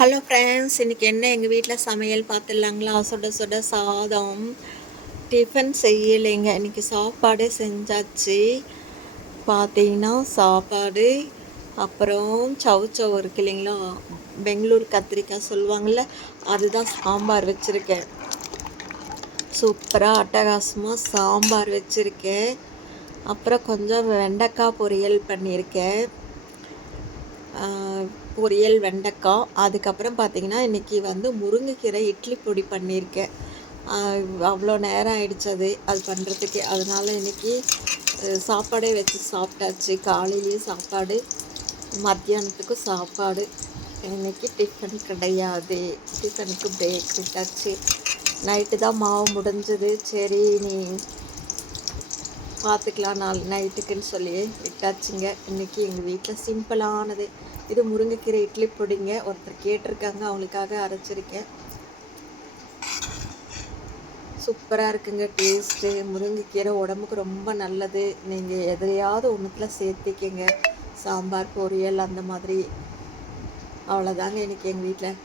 Hello friends, இன்றைக்கி என்ன எங்கள் வீட்டில் சமையல் பார்த்துடலாங்களா? சுட சுட சாதம். டிஃபன் செய்யலைங்க, இன்றைக்கி சாப்பாடு செஞ்சாச்சு. பார்த்தீங்கன்னா சாப்பாடு, அப்புறம் சவுச்சவ் இருக்கு இல்லைங்களா, பெங்களூர் கத்திரிக்காய் சொல்லுவாங்கள்ல, அதுதான் சாம்பார் வச்சுருக்கேன். சூப்பராக அட்டகாசமாக சாம்பார் வச்சுருக்கேன். அப்புறம் கொஞ்சம் வெண்டைக்காய் பொரியல் பண்ணியிருக்கேன். பொரியல் வெண்டைக்காய். அதுக்கப்புறம் பார்த்திங்கன்னா இன்றைக்கி முருங்கைக்கீரை இட்லி பொடி பண்ணியிருக்கேன். அவ்வளோ நேரம் ஆகிடுச்சு அது பண்ணுறதுக்கு. அதனால் இன்றைக்கி சாப்பாடே வச்சு சாப்பிட்டாச்சு. காலையிலேயும் சாப்பாடு, மத்தியானத்துக்கும் சாப்பாடு. இன்றைக்கி டிஃபன் கிடையாது. டிஃபனுக்கு பிரேக் விட்டாச்சு. நைட்டு தான் மாவு முடிஞ்சது. சரி நீ பார்த்துக்கலாம் நைட்டுக்குன்னு சொல்லி விட்டாச்சுங்க. இன்றைக்கி எங்கள் வீட்டில் சிம்பிளானது. இது முருங்கைக்கீரை இட்லி பொடிங்க. ஒருத்தர் கேட்டிருக்காங்க, அவங்களுக்காக அரைச்சிருக்கேன். சூப்பராக இருக்குங்க டேஸ்ட்டு. முருங்கைக்கீரை உடம்புக்கு ரொம்ப நல்லது. நீங்கள் எதையாவது ஒன்றுத்தில் சேர்த்திக்கங்க. சாம்பார், பொரியல் அந்த மாதிரி. அவ்வளோதாங்க இன்றைக்கி எங்கள் வீட்டில்